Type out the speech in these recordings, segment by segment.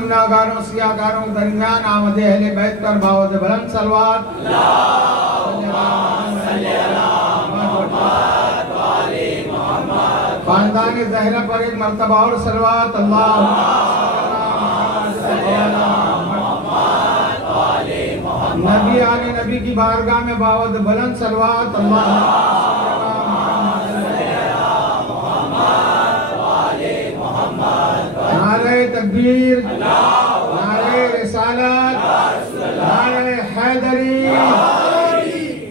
गुनाहगारों सियाहगारों के दरमियान आमदे अहले बैत पर बावद बुलंद सलवात। खानदान ज़हरा पर एक मर्तबा और सलवात। नबी आने नबी की बारगाह में बावद बुलंद सलवात। नारे तकबीर, नारे रिसालत, नारे हैदरी,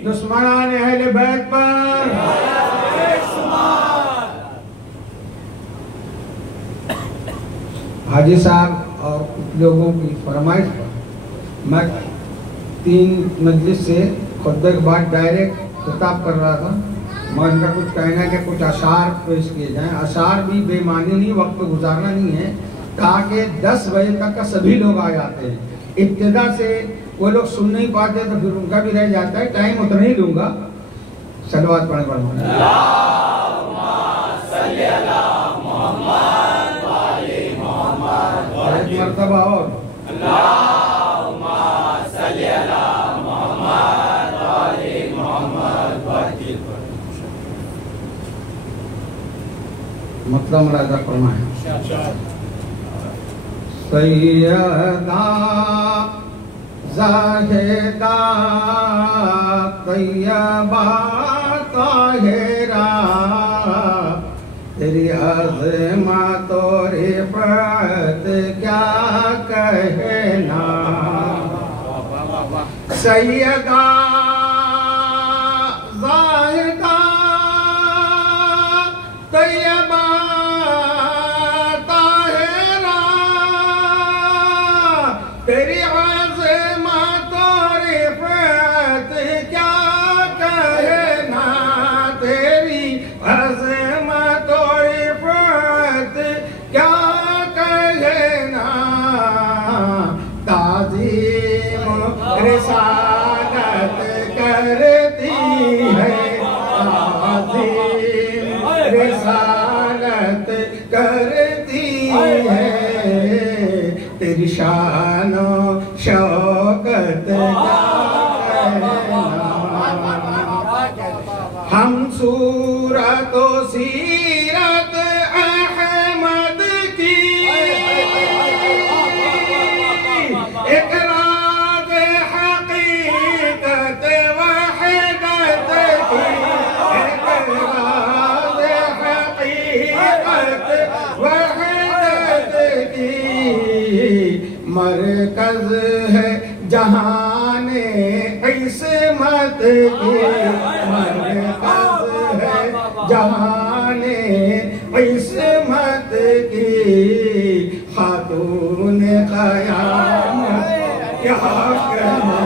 दुश्मनान अहले बैत पर। हाजी साहब और लोगों की फरमाइश पर मैं 3 मजलिस से खुतबे के बाद डायरेक्ट खिताब कर रहा था। मैं इनका कुछ कहना है कि कुछ अशार पेश किए जाएं। अशार भी बेमानी नहीं, वक्त गुजारना नहीं है, ताकि 10 बजे तक का सभी लोग आ जाते हैं। इब्तिदा से वो लोग सुन नहीं पाते तो फिर उनका भी रह जाता है। टाइम उतना ही लूँगा। सलवात पढ़ने पड़ूँगा। एक मरतबा और अल्लाहुम्मा सल्ली अला मुहम्मद व आलि मुहम्मद। मतलब मुलाजा फरमाए। सैयदा ज़ाहिदा तैयबा ताहिरा तेरी अज़मत और रिफ़अत क्या कहना। सैयदा ज़ाहिदा तैयबा ताहिरा तेरी अज़मत और रिफ़अत क्या कहना। तेरी अज़मत और रिफ़अत क्या कहना। ताज़ीम रिसालत करती है ताज़ीम रिसालत करती है तेरी शान शौकत हम सूरत सीरत अहमद की एक राज़ हकीकत वहदत की एक राज़ हकीकत वहदत की मरकज़ है जहाने इस्मत की मरकज़ है जहाने इस्मत की खातून क़यामत क्या कहना।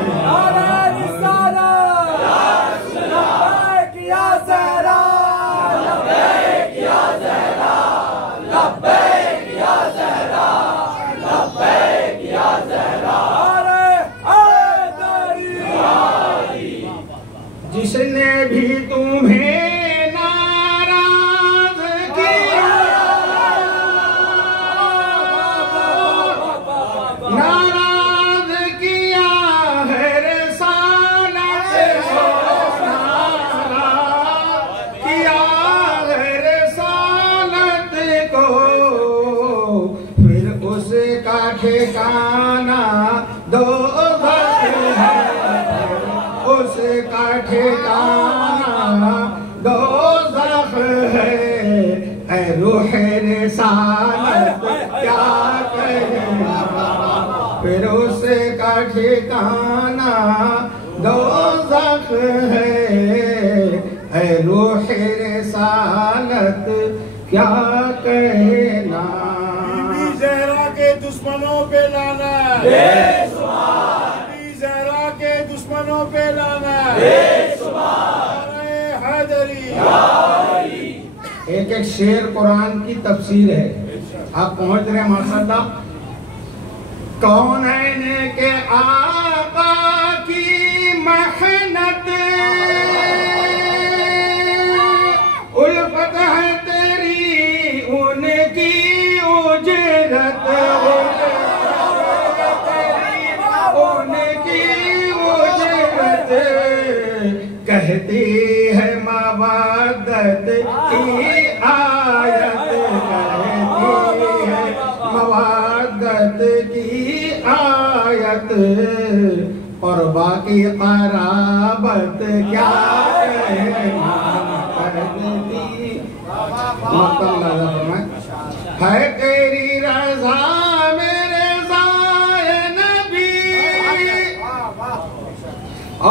जिसने भी तुम्हें नाराज किया नाराज किया है रिसालत किया है रिसालत को फिर उसका ठिकाना दोज़ख है उसका ठिकाना दोज़ख है। ऐ रूह रिसालत क्या कहना। फिर उसका ठिकाना दोज़ख है। ऐ रूह रिसालत क्या कहना। बीबी ज़हरा के दुश्मनों पे लाना ज़हरा के दुश्मनों पे लाना हैदरी। एक एक शेर कुरान की तफसीर है। आप पहुंच रहे हैं माशाअल्लाह। कौनैन के आका की मेहनत उल्फत है तेरी उनकी उजरत उनकी उजरत कहती है मवद्दत की आयत कहती है मवद्दत की आयत और बाकी क़राबत क्या कहना करती है तेरी रज़ा मेरे ज़ाए नबी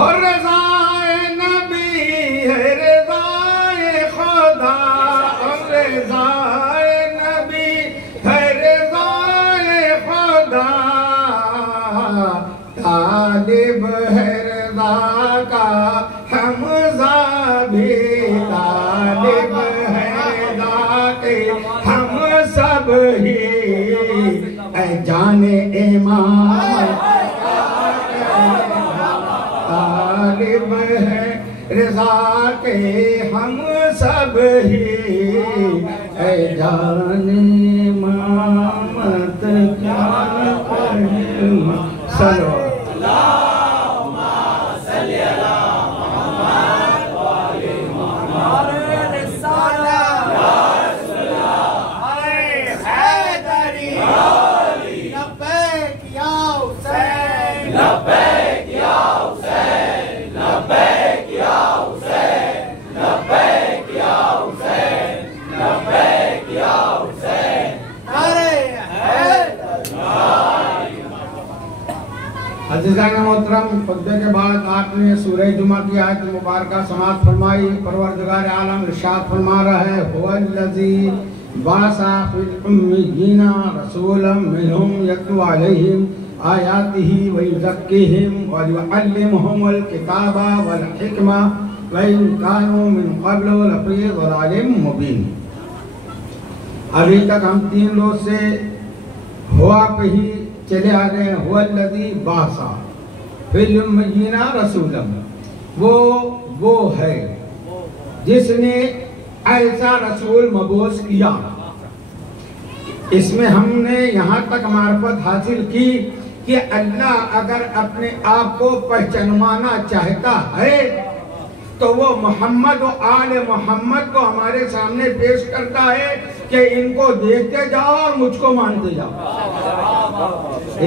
और रज़ाए नबी है रज़ाए खुदा और रज़ाए नबी है रज़ाए खुदा तालिब है रज़ा का हमज़ा भी तालिब है रज़ा के हम सब ही ऐ जाने इमाम तालिब है रज़ा के हम सब ही ऐ जाने इमामत क्या कहना। सलो अज़ीज़ान मोहतरम, खुतबे के बाद आपने सूरह जुमा की आयत मुबारक समाअत फरमाई। परवरदिगार आलम इरशाद फरमा रहा है, हुवल्लज़ी बासा फिल उम्मिय्यीना रसूलन मिनहुम यतलू अलैहिम आयातिही व युज़क्कीहिम व युअल्लिमुहुमुल किताबा वल हिकमा व इन कानू मिन क़ब्लु लफ़ी ज़लालिम मुबीन। अभी तक हम 3 रोज से हुआ पे ही चले आ रहे हैं। हुवल्लज़ी बासा फिल उम्मिय्यीना रसूलन, वो है जिसने ऐसा रसूल मबूस किया। इसमें हमने यहाँ तक मार्फत हासिल की कि अल्लाह अगर अपने आप को पहचानवाना चाहता है तो वो मोहम्मद और आले मोहम्मद को हमारे सामने पेश करता है कि इनको देखते जाओ और मुझको मानते जाओ।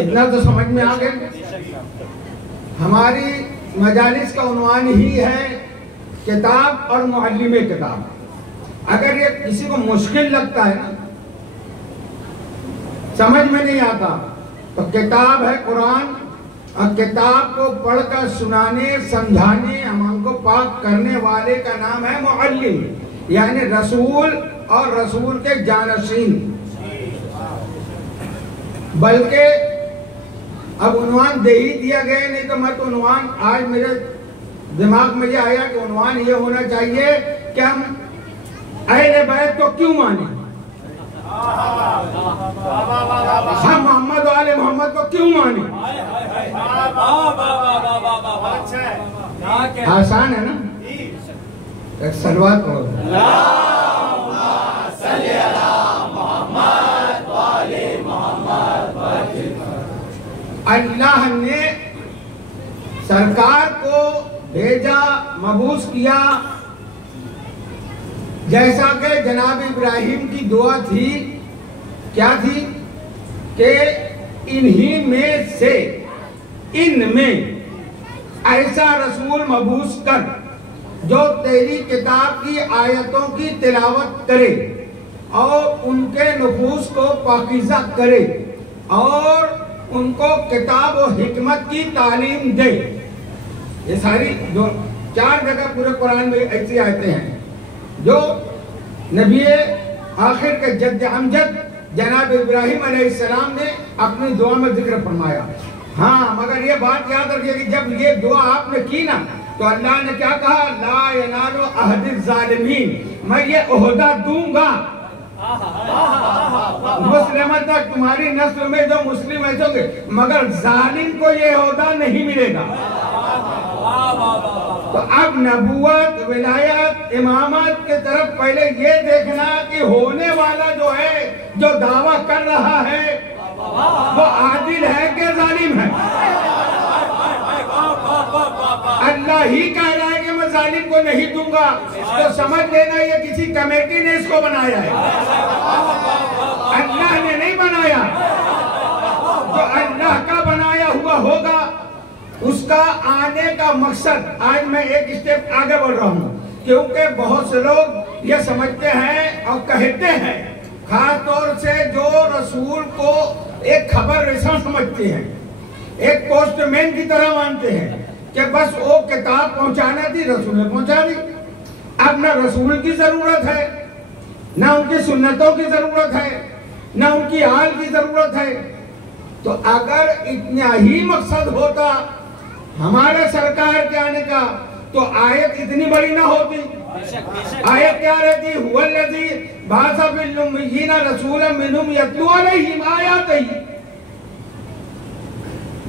इतना तो समझ में आ गया। हमारी मजालिस का उन्वान ही है किताब और मुअल्लिमे किताब। अगर ये किसी को मुश्किल लगता है ना, समझ में नहीं आता, तो किताब है कुरान, और किताब को पढ़कर सुनाने समझाने हमको पाक करने वाले का नाम है मुअल्लिम, यानी रसूल और रसूल के जानशीन। बल्कि अब उन्वान दे ही दिया गया, नहीं तो मत उन्वान आज मेरे दिमाग में ये आया कि उन्वान ये होना चाहिए कि हम अहले बैत को क्यों माने, हम मोहम्मद वाले मोहम्मद को क्यों माने। आसान है ना, एक सलवात पढ़ो। अल्लाह ने सरकार को भेजा, मबूस किया, जैसा कि जनाब इब्राहिम की दुआ थी। क्या थी कि इन्हीं में से, इनमें ऐसा रसूल मबूस कर जो तेरी किताब की आयतों की तिलावत करे और उनके नफूस को पाकीज़ा करे और उनको किताब और हिकमत की तालीम दे। ये सारी 4 जगह पूरे कुरान में ऐसी आयतें हैं जो नबी आखिर के जद्द अमजद जनाब इब्राहिम अलैहिस्सलाम ने अपनी दुआ में जिक्र फरमाया। हाँ, मगर ये बात याद रखिए कि जब ये दुआ आपने की ना, तो अल्लाह ने क्या कहा, ला यनालु अहदिज़ ज़ालिमीन, मैं ये ओहदा दूंगा मुस्लिम तक, तुम्हारी नस्ल में जो मुस्लिम ऐसे, मगर जालिम को ये ओहदा नहीं मिलेगा। तो अब नबूवत, विलायत, इमामत के तरफ पहले ये देखना कि होने वाला जो है, जो दावा कर रहा है, वो आदिल है कि जालिम है। अल्लाह ही कह रहा है कि मैं जालिम को नहीं दूंगा, तो समझ लेना ये किसी कमेटी ने इसको बनाया है, अल्लाह ने नहीं बनाया। जो अल्लाह का बनाया हुआ होगा उसका आने का मकसद, आज मैं एक स्टेप आगे बढ़ रहा हूँ, क्योंकि बहुत से लोग ये समझते हैं और कहते हैं, खास तौर से जो रसूल को एक खबर रसा समझते हैं, एक पोस्टमैन की तरह मानते हैं कि बस वो किताब पहुंचाना थी, रसूल ने पहुंचा दी। अब ना रसूल की जरूरत है, ना उनकी सुन्नतों की जरूरत है, ना उनकी हाल की जरूरत है। तो अगर इतना ही मकसद होता हमारे सरकार के आने का, तो आयत इतनी बड़ी ना होती। आयत क्या रहती, हुवल्लज़ी बासा फिल उम्मिय्यीना रसूलन मिनहुम यतलू अलैहिम आयातिही,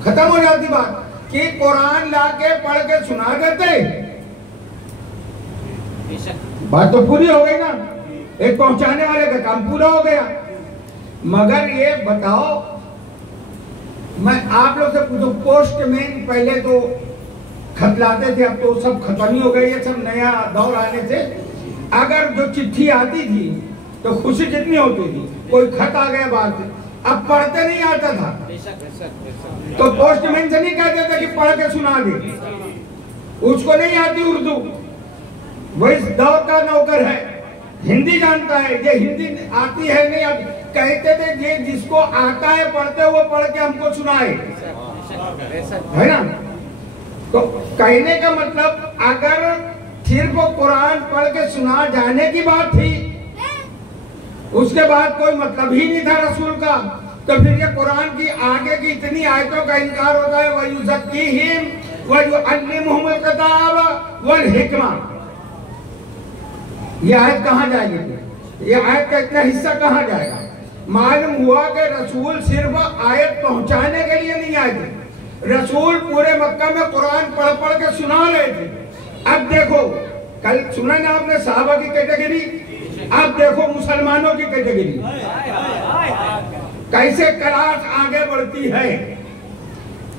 खत्म हो जाती बात कि कुरान लाके पढ़ के सुना देते, बात तो पूरी हो गई ना, एक पहुंचाने वाले का काम पूरा हो गया। मगर ये बताओ, मैं आप लोग से पूछूं, पोस्टमैन पहले तो खत लाते थे, अब तो सब खत्म ही हो गई है, सब नया दौर आने से। अगर जो चिट्ठी आती थी तो खुशी कितनी होती थी, कोई खत आ गया बाहर से, अब पढ़ते नहीं आता था, तो पोस्टमैन से नहीं कहते थे कि पढ़ के सुना दे, उसको नहीं आती उर्दू, वो इस दौर का नौकर है, हिंदी जानता है, ये हिंदी आती है नहीं आती, कहते थे ये जिसको आता है पढ़ते वो पढ़ के हमको सुनाए। है ना। तो कहने का मतलब अगर सिर्फ कुरान पढ़ के सुना जाने की बात थी, उसके बाद कोई मतलब ही नहीं था रसूल का, तो फिर ये कुरान की आगे की इतनी आयतों का इनकार होता है। वयुज़क्कीहिम वयुअल्लिमुहुमुल किताब वल हिकमा, ये आयत कहाँ जाएगी? ये आयत का इतना हिस्सा कहाँ जाएगा? मालूम हुआ कि रसूल सिर्फ आयत पहुंचाने के लिए नहीं आए थे, रसूल पूरे मक्का में कुरान पढ़ पढ़ के सुना रहे थे। अब देखो, कल सुना ना आपने सहाबा की कैटेगरी, अब देखो मुसलमानों की कैटेगरी कैसे क्लास आगे बढ़ती है।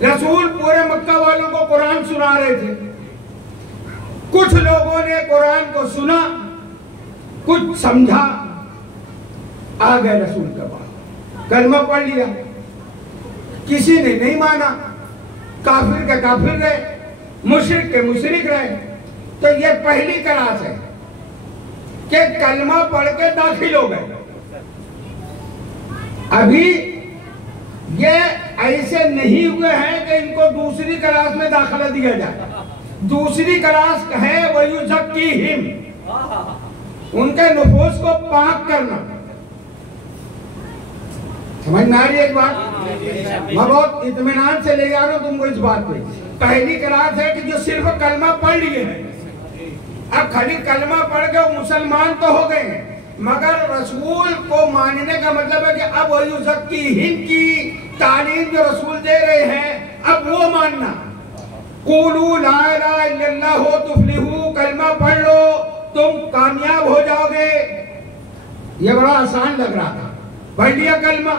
रसूल पूरे मक्का वालों को कुरान सुना रहे थे, कुछ लोगों ने कुरान को सुना, कुछ समझा, आ गए रसूल के पास, कलमा पढ़ लिया, किसी ने नहीं माना, काफिर के काफिर रहे, मुशरिक के मुशरिक रहे। तो ये पहली क्लास है कि कलमा पढ़ के दाखिल हो गए। अभी ये ऐसे नहीं हुए हैं कि इनको दूसरी क्लास में दाखिला दिया जाए। दूसरी क्लास है वयुज़क्कीहिम, उनके नुफूस को पाक करना। समझ में आ रही है एक बात? मैं बहुत इत्मीनान से ले जा रहा हूं तुमको इस बात पे। पहली क्लास है कि जो सिर्फ कलमा पढ़ लिए हैं, अब खाली कलमा पढ़ के वो मुसलमान तो हो गए हैं, मगर रसूल को मानने का मतलब है कि अब वयुज़क्कीहिम की तालीम जो रसूल दे रहे हैं, अब वो मानना। क़ुलू ला इलाहा इल्लल्लाह तुफ़्लिहू, कलमा पढ़ लो तुम कामयाब हो जाओगे। ये बड़ा आसान लग रहा था, पढ़ लिया कलमा,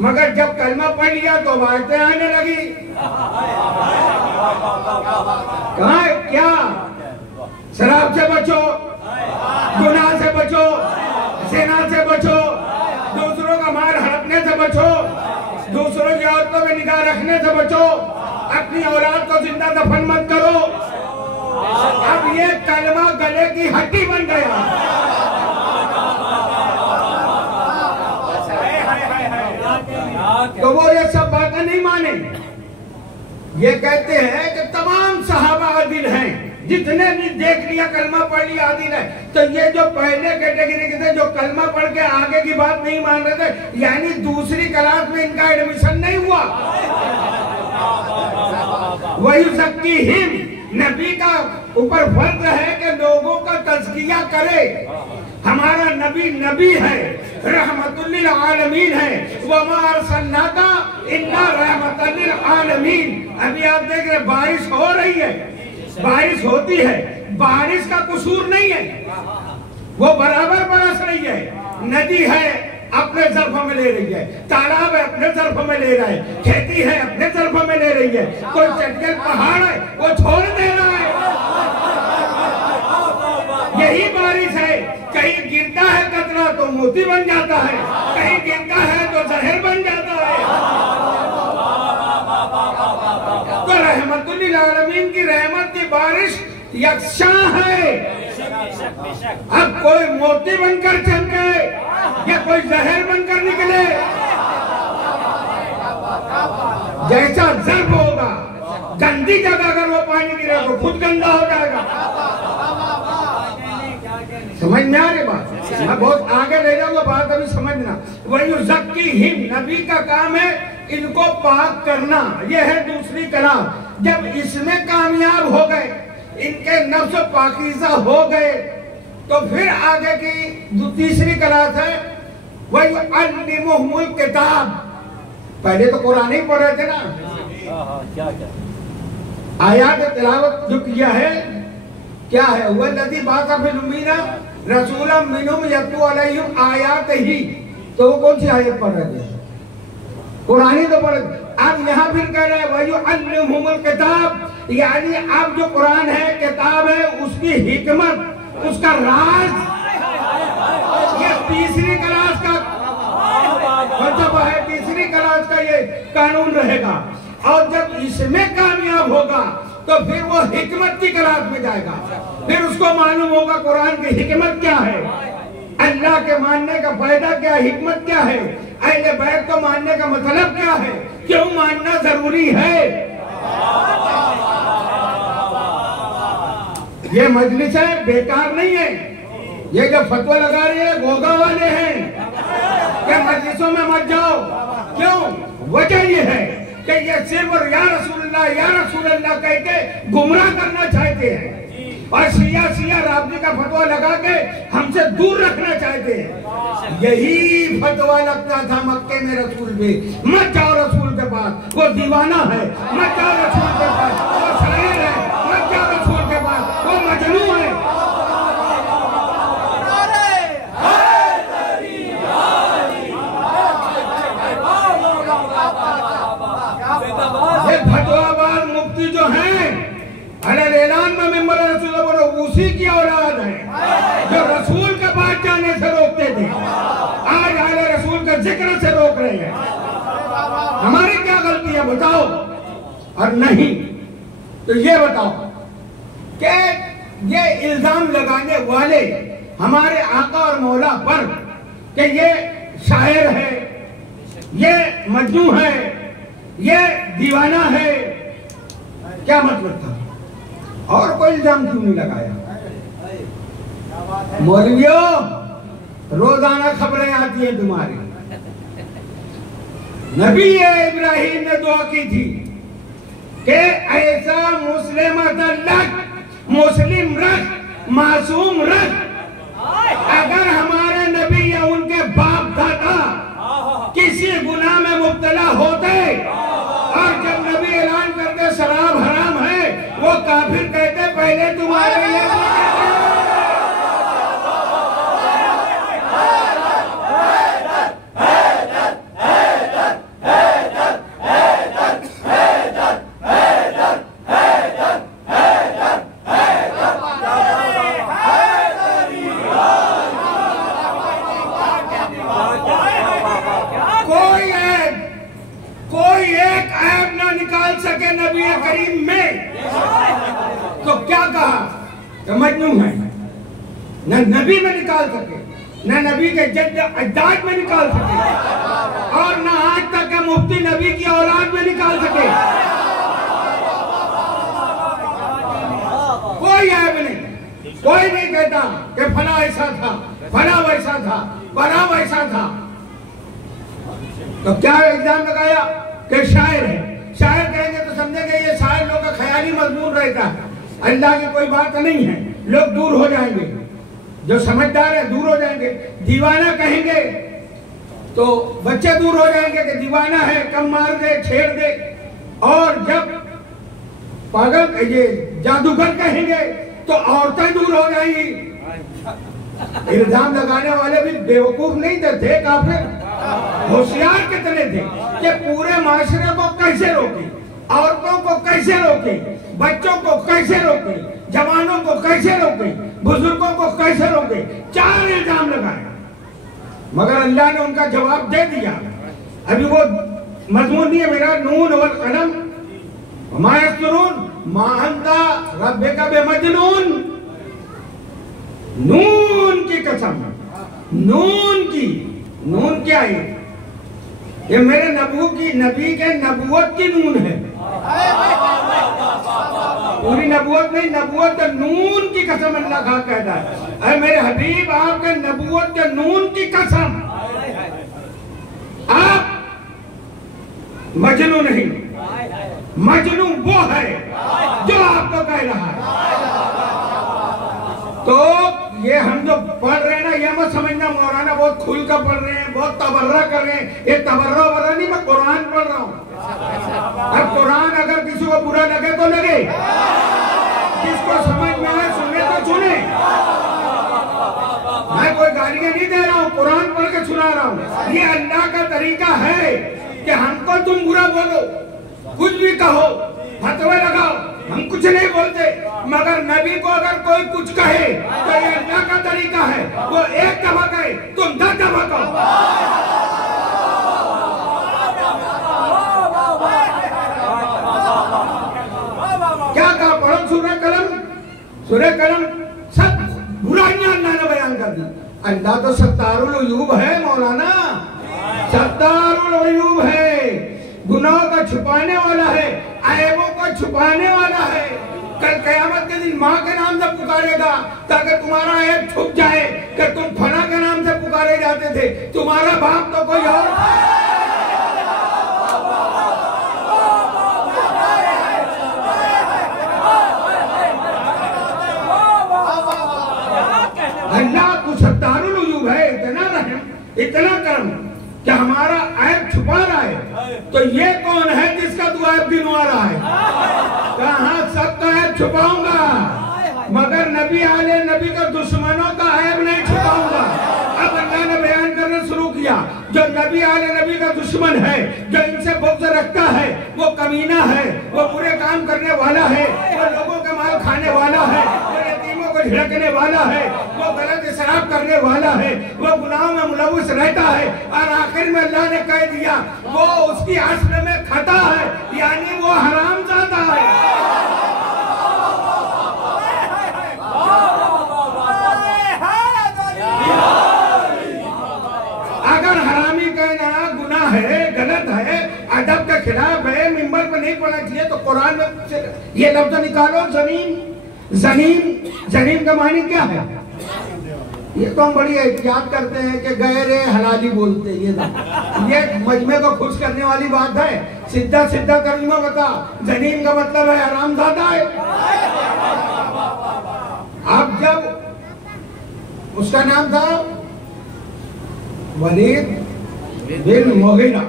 मगर जब कलमा पढ़ लिया तो बातें आने लगी। कहाँ क्या? शराब से बचो, गुनाह से बचो, ज़िना से बचो, दूसरों का माल हड़पने से बचो, दूसरों की औरतों में निगाह रखने से बचो, अपनी औलाद को जिंदा दफन मत करो। अब ये कलमा गले की हड्डी बन गया। तो वो ये सब बातें नहीं माने। ये कहते हैं कि तमाम सहाबा आदिल हैं, जितने भी देख लिया कलमा पढ़ लिया आदिल है। तो ये जो पहले कैटेगरी के थे, जो कलमा पढ़ के आगे की बात नहीं मान रहे थे, यानी दूसरी क्लास में इनका एडमिशन नहीं हुआ। वयुज़क्कीहिम, नबी का ऊपर फर्ज है कि लोगों का तज़किया करे। हमारा नबी नबी है, रहमतुल लिल आलमीन है, वमा अरसलनाका इल्ला रहमतल लिल आलमीन। अभी आप देख रहे बारिश हो रही है, बारिश होती है, बारिश का कसूर नहीं है, वो बराबर बरस रही है। नदी है अपने ज़र्फ़ में ले रही है, तालाब है अपने ज़र्फ़ में ले रहा है, खेती है अपने ज़र्फ़ में ले रही है, कोई चटियल पहाड़ है वो छोड़ दे रहा है। यही बारिश है। कहीं गिरता है कतरा तो मोती बन जाता है, कहीं गिरता है तो जहर बन जाता है। तो रहमतुल लिल आलमीन की रहमत की बारिश यकसा है। अब कोई मोती बनकर चमके या कोई जहर बनकर निकले, जैसा ज़र्फ़ होगा, गंदी जगह अगर वो पानी गिरे तो खुद गंदा हो जाएगा। समझ में आ रही बात? मैं बहुत आगे ले जाऊंगा बात, अभी समझना। वयुज़क्कीहिम, नबी का काम है इनको पाक करना, यह है दूसरी कलाम। जब इसमें कामयाब हो गए, इनके नफ्स पाकीज़ा हो गए, तो फिर आगे की तीसरी क्लास है वयुअल्लिमुहुमुल किताब। पहले तो कुरान ही पढ़ रहे थे ना, आयात तिलावत जो किया है क्या है? वल्लज़ी बाअसा फ़िल उम्मीयीना रसूलन मिनहुम यतलू अलैहिम आयातिही। तो वो कौन सी आयत पढ़ रहे थे? कुरान ही तो पढ़। अब यहाँ फिर कह रहे हैं वयुअल्लिमुहुमुल किताब, यानी अब जो कुरान है, किताब है, उसकी हिकमत, उसका राज, ये तीसरी क्लास का मतलब है, तीसरी क्लास का ये कानून रहेगा। और जब इसमें कामयाब होगा तो फिर वो हिकमत की क्लास में जाएगा, फिर उसको मालूम होगा कुरान की हिकमत क्या है, अल्लाह के मानने का फायदा क्या है, हिकमत क्या है। अहले बैत को मानने का मतलब क्या है, क्यों मानना जरूरी है। ये मजलिसें बेकार नहीं है। ये जो फतवा लगा रहे हैं गोगा वाले हैं कि मजलिसों में मत जाओ। क्यों? वजह ये है कि ये सिर्फ या रसूलुल्लाह कह के गुमराह करना चाहते हैं और सिया राबती का फतवा लगा के हमसे दूर रखना चाहते हैं। यही फतवा लगता था मक्के में रसूल पे, मत जाओ रसूल के पास, वो दीवाना है, मत जाओ रसूल के पास, वो शायर है, मत जाओ रसूल के पास, वो मजनू है। ये फतवाबाज मुफ्ती जो हैं ऐलान में मेंबर रसूल बोलो उसी की औलाद है जो रसूल के पास जाने से रोकते थे, आज आले रसूल के जिक्र से रोक रहे हैं। हमारी क्या गलती है बताओ? और नहीं तो ये बताओ कि ये इल्जाम लगाने वाले हमारे आका और मौला पर कि ये शायर है, ये मजनू है, ये दीवाना है, क्या मतलब था? और कोई इल्जाम क्यों नहीं लगाया? मौलवियों, रोजाना खबरें आती हैं तुम्हारी। नबी इब्राहिम ने दुआ की थी कि ऐसा मुस्लिम रख, मासूम रख। अगर हमारे नबी या उनके बाप दादा किसी गुनाह में मुब्तला होते और जब नबी ऐलान करते शराब हराम है, वो काफिर कहते पहले तुम्हारे लिए कोई एक ऐब ना निकाल सके नबी करीम में। तो क्या कहा कि मजनू है, न नबी में निकाल सके, न नबी के जद्द अजदाद में निकाल सके, और न आज तक के मुफ्ती नबी की औलाद में निकाल सके। कोई ऐब नहीं, कोई नहीं कहता कि फला ऐसा था, फला वैसा था, फला वैसा था। तो क्या इल्जाम लगाया कि शायर है। शायर कहेंगे तो समझेंगे ये शायर लोग का ख्याली मजमून रहता है, अल्लाह की कोई बात नहीं है, लोग दूर हो जाएंगे, जो समझदार है दूर हो जाएंगे। दीवाना कहेंगे तो बच्चे दूर हो जाएंगे कि दीवाना है, कम मार दे, छेड़ दे। और जब पागल ये जादूगर कहेंगे तो औरतें दूर हो जाएंगी। इल्जाम लगाने वाले भी बेवकूफ नहीं थे, काफिर होशियार कितने थे कि पूरे माशरे को कैसे रोके, औरतों को कैसे रोके, बच्चों को कैसे रोके, जवानों को कैसे रोके, बुजुर्गों को कैसे रोके। 4 इल्जाम लगाए, मगर अल्लाह ने उनका जवाब दे दिया। अभी वो मजमून नहीं है मेरा, नून वल कलम वमा यस्तरून मा अंता रब्बिका बिमजनून। नून की कसम, नून क्या है? ये मेरे नबी के नबूवत की नून है, पूरी नबूवत नहीं, नबूवत के नून की कसम अल्लाह खान कहता है। अरे मेरे हबीब, आपके नबूवत के नून की कसम, आप मजनू नहीं, मजनू वो है जो आपको कह रहा है। तो ये हम जो पढ़ रहे हैं ना, ये मत समझना मौलाना बहुत खुल कर पढ़ रहे हैं, बहुत तबर्रा कर रहे हैं। ये तबर्रा नहीं, मैं कुरान पढ़ रहा हूँ। अब कुरान अगर किसी को बुरा लगे तो लगे, जिसको समझ में आए सुने तो सुने। मैं कोई गालियां नहीं दे रहा हूँ, कुरान पढ़ के सुना रहा हूँ। ये अल्लाह का तरीका है कि हमको तुम बुरा बोलो, कुछ भी कहो, फतवे लगाओ, हम कुछ नहीं बोलते, मगर नबी को अगर कोई कुछ कहे तो ये अल्लाह का तरीका है, वो एक दफा कहे तुम 10 दफा कहो। क्या कहा? पढ़ो सूरह कलम, सब बुराइयां अल्लाह ने बयान कर दी। अल्लाह तो सत्तारुल उयूब है मौलाना, सत्तारुल अयूब है, गुनाहों का छुपाने वाला है, ऐबों को छुपाने वाला है। कल कयामत के दिन माँ के नाम से पुकारेगा ताकि तुम्हारा ऐब छुप जाए कि तुम फला के नाम से पुकारे जाते थे, तुम्हारा बाप तो कोई और अल्लाह को सत्तारुल अयूब है, इतना रहम, इतना करम कि हमारा ऐब छुपा रहा है। तो ये कौन है जिसका तू ऐब गिनवा रहा है? कहाँ सबका ऐब छुपाऊंगा, मगर नबी आले नबी का दुश्मनों का ऐब नहीं छुपाऊंगा। अब अल्लाह ने बयान करना शुरू किया, जो नबी आले नबी का दुश्मन है, जो इनसे बुग़्ज़ रखता है, वो कमीना है, वो बुरे काम करने वाला है, वो लोगों का माल खाने वाला है, वो यतीमों को झिड़कने वाला है, वो गलत इसराफ करने वाला है, वो गुनाहों में मुलव्वस रहता है। और आखिर में अल्लाह ने कह दिया वो उसकी अस्ल में खता है, यानी वो हरामज़ादा है। अगर हरामी कहना गुनाह है, गलत है, अदब के खिलाफ है, मिंबर पर नहीं पढ़ना चाहिए, तो कुरान में ये लफ्ज़ निकालो ज़नीम। ज़नीम का मानी क्या है? ये तो हम बड़ी एहतियात करते हैं कि गैर हलाली बोलते हैं। ये मजमे को खुश करने वाली बात है। सीधा सीधा तर्जुमा बता, ज़नीम का मतलब है हरामज़ादा है। अब जब उसका नाम था वलीद बिन मुगीरा,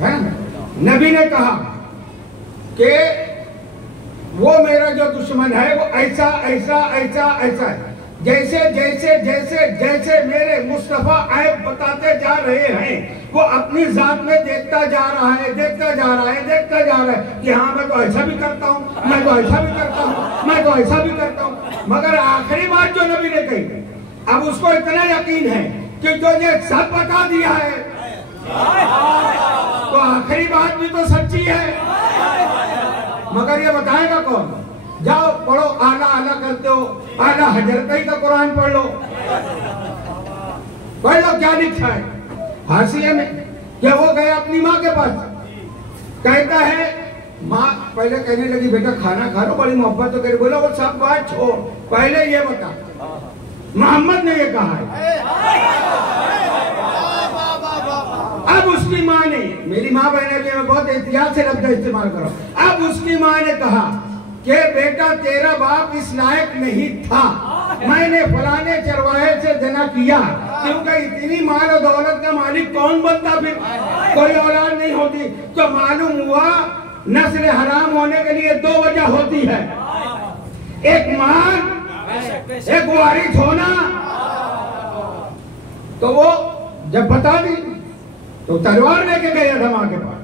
है ना, नबी ने कहा कि वो मेरा जो दुश्मन है वो ऐसा ऐसा ऐसा ऐसा है। जैसे जैसे जैसे जैसे मेरे मुस्तफा ऐब बताते जा रहे हैं, वो अपनी जात में देखता जा रहा है, देखता जा रहा है, देखता जा रहा है कि हाँ मैं तो ऐसा भी करता हूँ, मैं तो ऐसा भी करता हूँ, मैं तो ऐसा भी करता हूँ। मगर आखिरी बात जो नबी ने कही, अब उसको इतना यकीन है कि जो ये सब बता दिया है तो आखिरी बात भी तो सच्ची है। मगर ये बताएगा कौन? जाओ पढ़ो, आला आला करते हो, आला हजरत का कुरान पढ़ लो, क्या लिखा है हाशिए में कि वो गया अपनी माँ के पास, कहता है माँ पहले कहने लगी बेटा खाना खा लो, बड़ी मोहब्बत तो कर, बोला वो सब बात छोड़, पहले ये बता मोहम्मद ने ये कहा है। अब उसकी माँ ने, मेरी माँ बहने भी मैं बहुत एहतियात से लफ्ज़ इस्तेमाल करो, अब उसकी माँ ने कहा कि बेटा तेरा बाप इस लायक नहीं था, मैंने फलाने चरवाहे से जना किया, क्योंकि इतनी माल और दौलत का मालिक कौन बनता, फिर कोई औलाद नहीं होती। तो मालूम हुआ नस्ल हराम होने के लिए दो वजह होती है, एक माल, एक वारिस होना। तो वो जब बता दी तो तलवार लेके गया था माँ के पास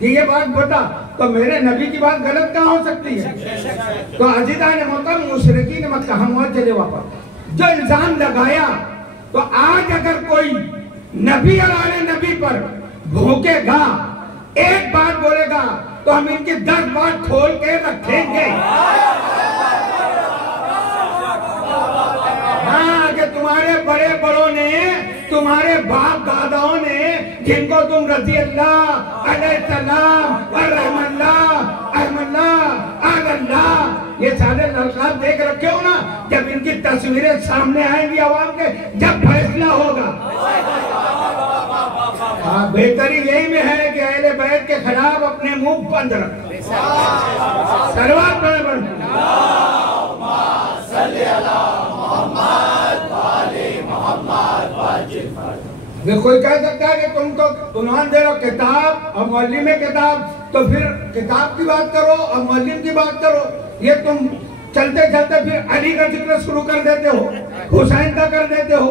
कि ये बात बता, तो मेरे नबी की बात गलत कहाँ हो सकती है? तो अजीदा ने मोहतरम मुशरिकी ने मत कहा, हम चले वापस जो इल्जाम लगाया। तो आज अगर कोई नबी और आले नबी पर भूकेगा, एक बात बोलेगा, तो हम इनकी 10 बात खोल के रखेंगे। हाँ, कि तुम्हारे बड़े बड़ों ने, तुम्हारे बाप दादाओं ने, जिनको तुम रज़ी अल्लाह अलैहिस्सलाम ये सारे ललकार देख रखे हो ना, जब इनकी तस्वीरें सामने आएंगी आवाम के, जब फैसला होगा। बेहतरी यही में है कि अहले बैत के खिलाफ अपने मुंह बंद रख। सरवार पर कोई कह सकता है कि तुम तो उन्वान दे रहे हो किताब और मौलवी में किताब, तो फिर किताब की बात करो और मौलवी की बात करो। ये तुम चलते चलते फिर अली का जिक्र शुरू कर देते हो, हुसैन का कर देते हो,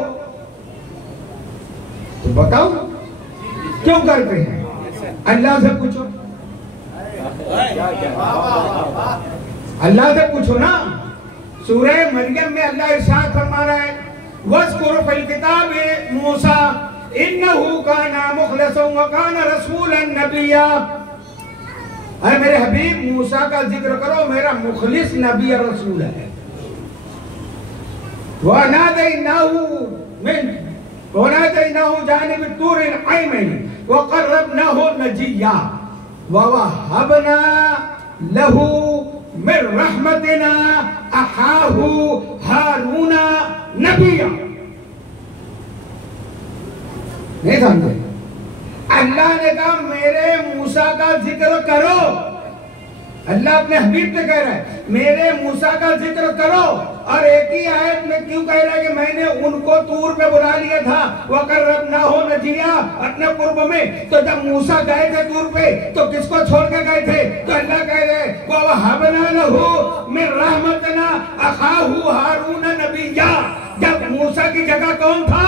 तो बताओ क्यों करते हैं? अल्लाह से पूछो, अल्लाह से पूछो ना। सूरह मरियम में अल्लाह इरशाद फरमा रहा है, वज़्कुर फिल किताब मूसा इन्नहु काना मुखलिसन व काना रसूलन नबिय्या। अरे मेरे हबीब मूसा का जिक्र करो, मेरा मुखलिस नबी और रसूल है। वनादैनाहु मिन वनदैनाहु जानिब तूरिल अयमन वक़र्रबनाहु नजिय्या ववहबना लहू मिन रहमतिना अखाहू हारूना नबिया। नहीं समझे? अल्लाह ने कहा मेरे मूसा का जिक्र करो। अल्लाह अपने हबीब से कह रहा है मेरे मूसा का जिक्र करो। और एक ही आयत में क्यों कह रहा है कि मैंने उनको तूर पे बुला लिया था वक़र्रबनाहु नजिय्या, अपने कुर्ब में। तो जब मूसा गए थे तूर पे तो किसको छोड़ के गए थे? तो अल्लाह कह रहे ववहबना लहू मिन रहमतिना अखाहू हारून नबिय्या। जब मूसा की जगह कौन था?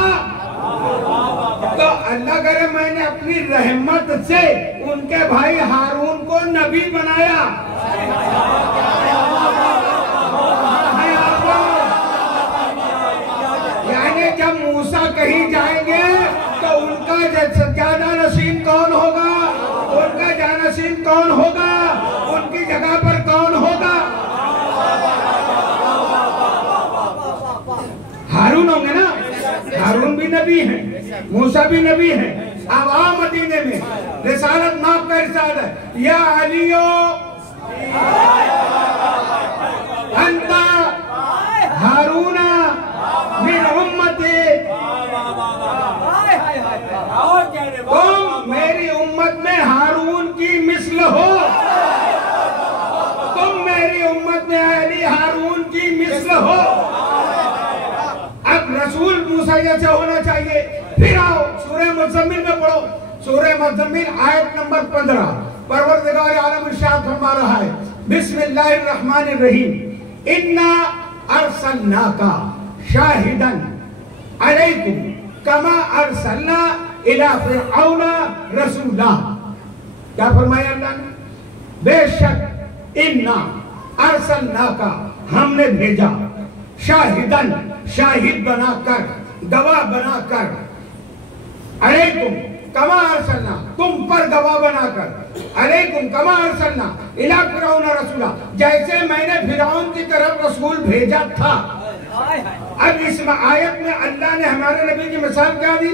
तो अल्लाह कह रहे मैंने अपनी रहमत से उनके भाई हारून को नबी बनाया। यानी जब मूसा कहीं जाएंगे तो उनका ज्यादा नसीब कौन होगा? उनका जानशीन कौन होगा? उनकी जगह पर कौन होगा? हारून होंगे ना। हारून भी नबी है, मूसा भी नबी है। अब आओ मदीने में रिसालत माफ का इरशाद है या अलियो अंता हारूना मिन उम्मती। तुम मेरी उम्मत में हारून की मिस्ल हो। तुम मेरी उम्मत में अली हारून की मिस्ल हो। अब रसूल मूसा जैसे होना चाहिए। फिर आओ सूरह मुज़म्मिल में पढ़ो। सूरह मुज़म्मिल आयत नंबर 15 परवरदिगार आलम इरशाद फरमा रहा है बिस्मिल्लाहिर रहमानिर रहीम इन्ना अरसलनाका शाहिदन अलैकुम कमा अरसलना इला फिरऔना रसूला। क्या फरमाया अल्लाह ने? बेशक इन्ना अरसलनाका हमने भेजा शाहिदन शाहिद बनाकर गवाह बनाकर अलैकुम कमा अरसलना तुम पर गवाह बनाकर अलैकुम कमा अरसलना इला फिरऔन रसूला जैसे मैंने फिरौन की तरफ रसूल भेजा था। अब इस आयत में अल्लाह ने हमारे नबी की मिसाल क्या दी?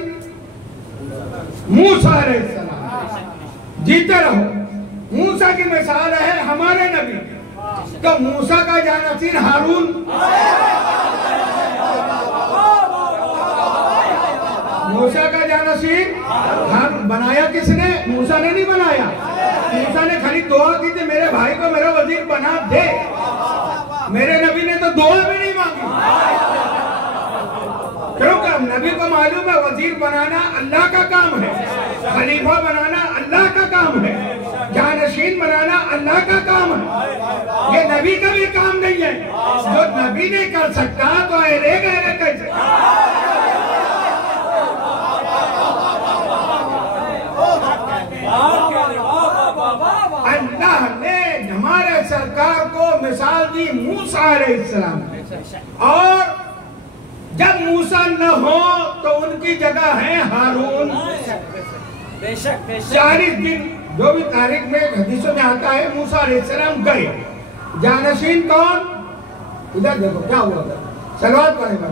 मूसा अलैहिस्सलाम। जीते रहो। मूसा की मिसाल है हमारे नबी। तो मूसा का जानशीन हारून। मूसा का जानशीन हारून बनाया किसने? मूसा ने नहीं बनाया। मूसा ने खाली दुआ की थी मेरे भाई को मेरा वजीर बना दे। मेरे नबी ने तो दुआ भी नहीं मांगी। क्योंकि नबी को मालूम है वजीर बनाना अल्लाह का काम है, खलीफा बनाना अल्लाह का काम है, जानशीन बनाना अल्लाह का काम है। ये नबी का भी काम नहीं है। जो नबी नहीं कर सकता तो अरे कैसे? अल्लाह ने हमारे सरकार को मिसाल दी मूसा अलैहिस्सलाम। और जब मूसा न हो तो उनकी जगह है हारून। 40 दिन जो भी तारीख में हदीसों में आता है मूसा अलैहिस्सलाम गए। जानशीन कौन? इधर देखो क्या हुआ था। सलवात पढ़ेगा।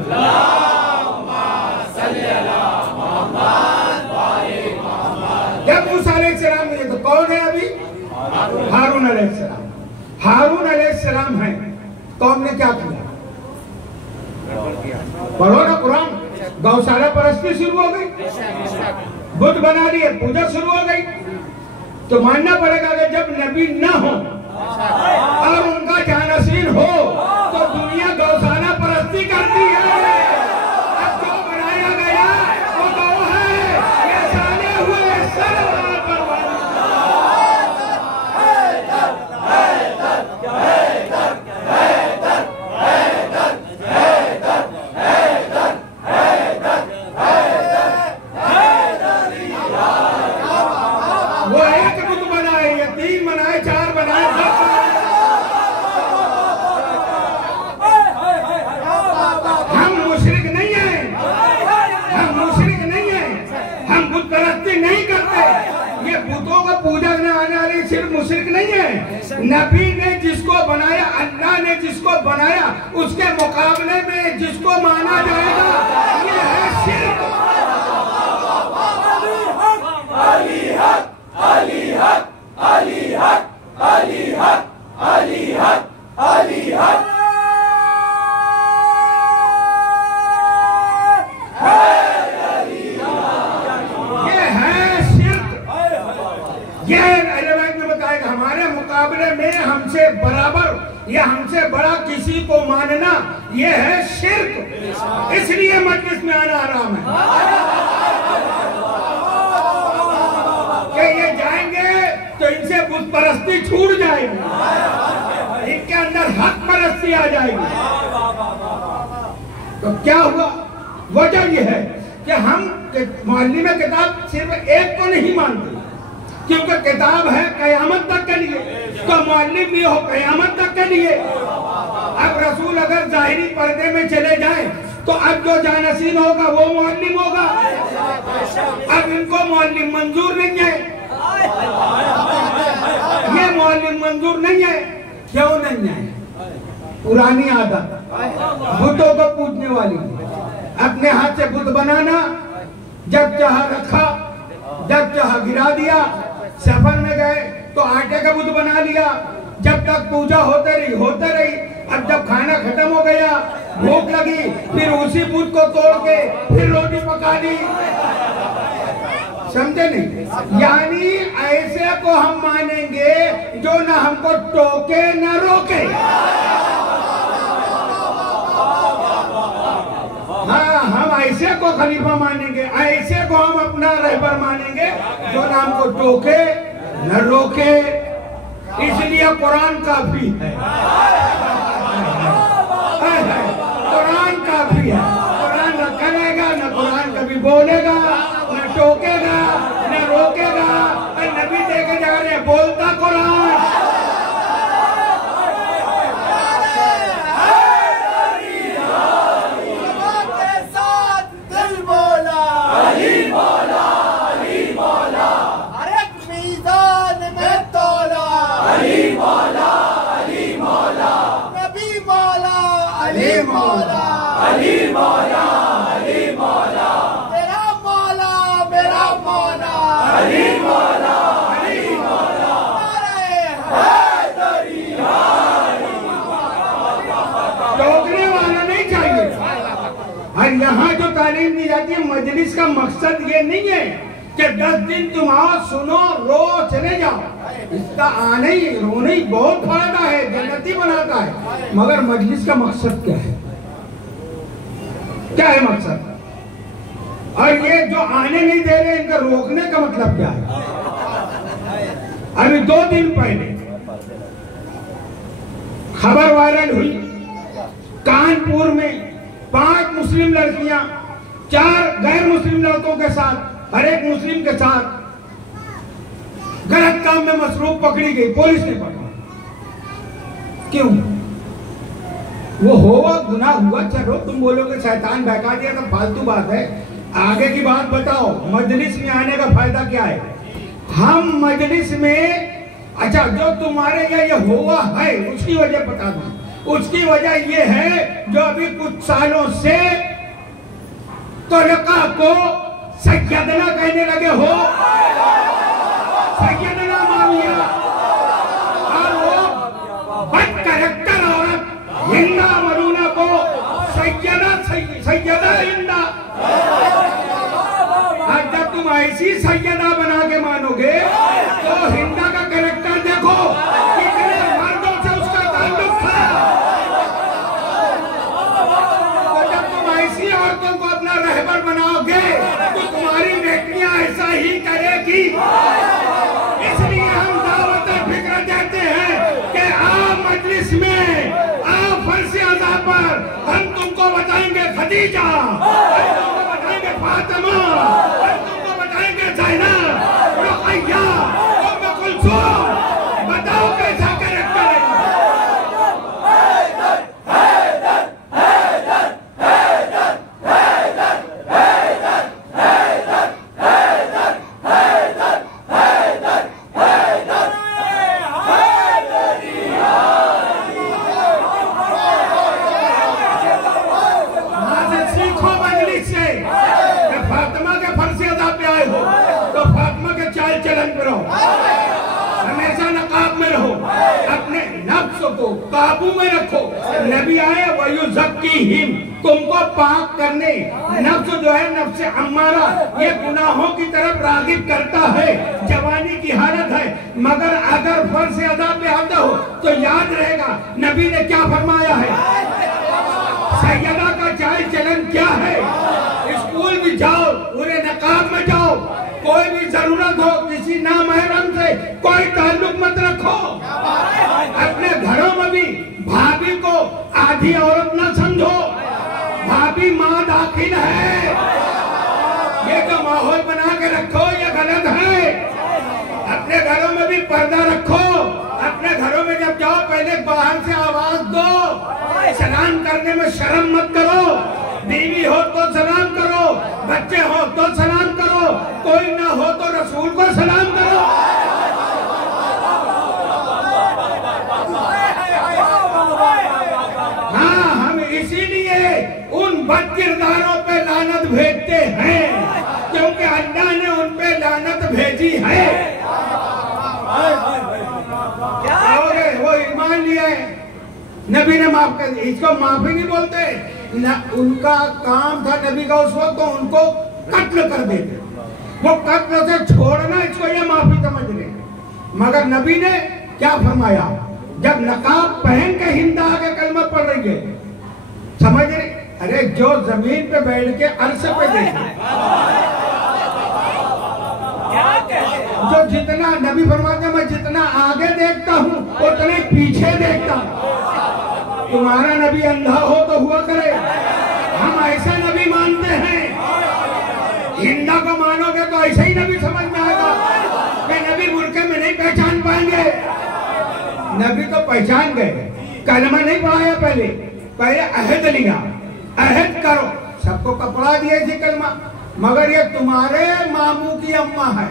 जब मूसा अलैहिस्सलाम ने तो कौन है अभी? हारून अलैहिस्सलाम। हारून अलैहिस्सलाम है। कौम ने क्या किया? पढ़ो ना कुरान। गौशाला परस्ती शुरू हो गई, बुत बना लिए, पूजा शुरू हो गई। तो मानना पड़ेगा कि जब नबी न हो और उनका जानशीन हो तो दुनिया गौशाला परस्ती करती है। अब जो बनाया गया वो गौ है। ये साले हुए सरवार परवार। वो एक बुत बनाए या 3 बनाए, 4 बनाए, 10 बनाए। हम मुशरिक नहीं हैं। हम मुशरिक नहीं हैं। हम बुत परस्ती नहीं करते। ये बुतों को पूजा करने आने वाले सिर्फ मुशरिक नहीं है। नबी ने जिसको बनाया, अल्लाह ने जिसको बनाया, उसके मुकाबले में जिसको माना जाएगा ये है शिर्क। ये अलवाद में बताएगा हमारे मुकाबले में हमसे बराबर या हमसे बड़ा किसी को मानना ये है शिर्क। इसलिए मजलिस में आना हराम है कि ये जाएंगे तो इनसे बुत परस्ती छूट जाएगी, इनके अंदर हक परस्ती आ जाएगी। तो क्या हुआ? वजह यह है कि हम मुअल्लिम किताब सिर्फ एक को नहीं मानते, क्योंकि किताब है कयामत तक के लिए, तो मुअल्लिम भी हो कयामत तक के लिए। अब रसूल अगर जाहिरी पर्दे में चले जाएं तो अब जो जानसीन होगा वो मुअल्लिम होगा। अब इनको मुअल्लिम मंजूर नहीं है, ये मुअल्लिम मंजूर नहीं है। क्यों नहीं है? पुरानी आदत बुतों को पूजने वाली, अपने हाथ से बुत बनाना, जब चाहा रखा, जब चाहा गिरा दिया। सफर में गए तो आटे का बुत बना लिया, जब तक पूजा होते रही। अब जब खाना खत्म हो गया, भूख लगी, फिर उसी बुत को तोड़ के फिर रोटी पका ली। समझे नहीं? यानी ऐसे को हम मानेंगे जो न हमको टोके न रोके। हाँ, हम ऐसे को खलीफा मानेंगे, ऐसे को हम अपना रहबर मानेंगे जो ना हमको टोके न रोके। इसलिए कुरान काफी है, कुरान काफी है। कुरान न करेगा, न कुरान कभी बोलेगा, न टोकेगा, न रोकेगा। नबी देखे जा रहे बोलता कुरान। यहाँ जो तालीम दी जाती है मजलिस का मकसद ये नहीं है कि 10 दिन तुम आओ, सुनो, रो, चले जाओ। इसका आने ही रोने ही बहुत फायदा है, जन्नती बनाता है। मगर मजलिस का मकसद क्या है? क्या है मकसद? और ये जो आने नहीं दे रहे, इनका रोकने का मतलब क्या है? अभी 2 दिन पहले खबर वायरल हुई, कानपुर में 5 मुस्लिम लड़कियां 4 गैर मुस्लिम लड़कों के साथ, हर एक मुस्लिम के साथ गलत काम में मसरूफ पकड़ी गई, पुलिस ने पकड़ा। क्यों? वो हुआ गुनाह हुआ, चलो तुम बोलोगे शैतान बहका दिया तो फालतू बात है। आगे की बात बताओ, मजलिस में आने का फायदा क्या है? हम मजलिस में, अच्छा जो तुम्हारे ये हुआ है उसकी वजह बता दो। उसकी वजह ये है जो अभी कुछ सालों से तलका को सैयदना कहने लगे हो, सैयदना माविया, और वो बद कैरेक्टर औरत हिंदा मरूना को सैयदा हिंदा। और जब तुम ऐसी सैयदा बना के मानोगे तो हिंदा का कैरेक्टर देखो, कितने मर्दों से उसका ताल्लुक था। तो जब तुम ऐसी औरतों को अपना रहबर बनाओगे तो तुम्हारी बेटियां ऐसा ही करेगी। इसलिए हम दावत फिक्र देते हैं कि आओ मजलिस में, आओ फर्ज़ अज़ा पर। हम तुमको बताएंगे खदीजा, हम तुमको बताएंगे फातिमा, हम तुमको बताएंगे ज़ैनब, रुक़ैया, उम्मे कुलसूम। बताओ कैसा कैरेक्टर है? सीखो मजलिस से। फातिमा के फर्ज़ अज़ा पे आए हो तो काबू में रखो। नबी आए वयुज़क्कीहिम, तुमको पाक करने। नफ्स जो है नफ्स अम्मारा, ये गुनाहों की तरफ रागिब करता है, जवानी की हालत है, मगर अगर फर्ज अदा पे आता हो तो याद रहेगा नबी ने क्या फरमाया है। सैयदा का चाल चलन क्या है। स्कूल भी जाओ, पूरे नकाब में जाओ, कोई भी जरूरत हो किसी नामहरम से कोई ताल्लुक मत रखो। अपने घरों में भी भाभी को आधी औरत ना समझो, भाभी माँ दाखिल है। ये जो माहौल बना के रखो ये गलत है। अपने घरों में भी पर्दा रखो। अपने घरों में जब जाओ पहले बाहर से आवाज दो, सलाम करने में शर्म मत करो। बीवी हो तो सलाम करो, बच्चे हो तो सलाम करो, कोई ना हो तो रसूल को सलाम करो। हाँ, हम इसीलिए उन बद किरदारों पे लानत भेजते हैं क्योंकि अल्लाह ने उन पे लानत भेजी है। वो ईमान लिए नबी ने माफ कर दिया, इसको माफी नहीं बोलते न। उनका काम था नबी का उस वक्त तो उनको कत्ल कर देते, वो कत्ल से छोड़ना इसको ये माफी समझ ले। मगर नबी ने क्या फरमाया, जब नकाब पहन के हिंद आके कलमा पढ़ रही है, समझ रहे, अरे जो जमीन पे बैठ के अर्श पे देखे, जो जितना नबी फरमाते मैं जितना आगे देखता हूँ उतना ही पीछे देखता हूँ। तुम्हारा नबी अंधा हो तो हुआ करे, हम ऐसा नबी मानते हैं। हिंदा को मानोगे तो ऐसे ही नबी समझ में आएगा कि नबी बुरके में नहीं पहचान पाएंगे। नबी तो पहचान गए, कलमा नहीं पढ़ाया, पहले अहद लिया, अहद करो, सबको कपड़ा दिए थी कलमा, मगर ये तुम्हारे मामू की अम्मा है,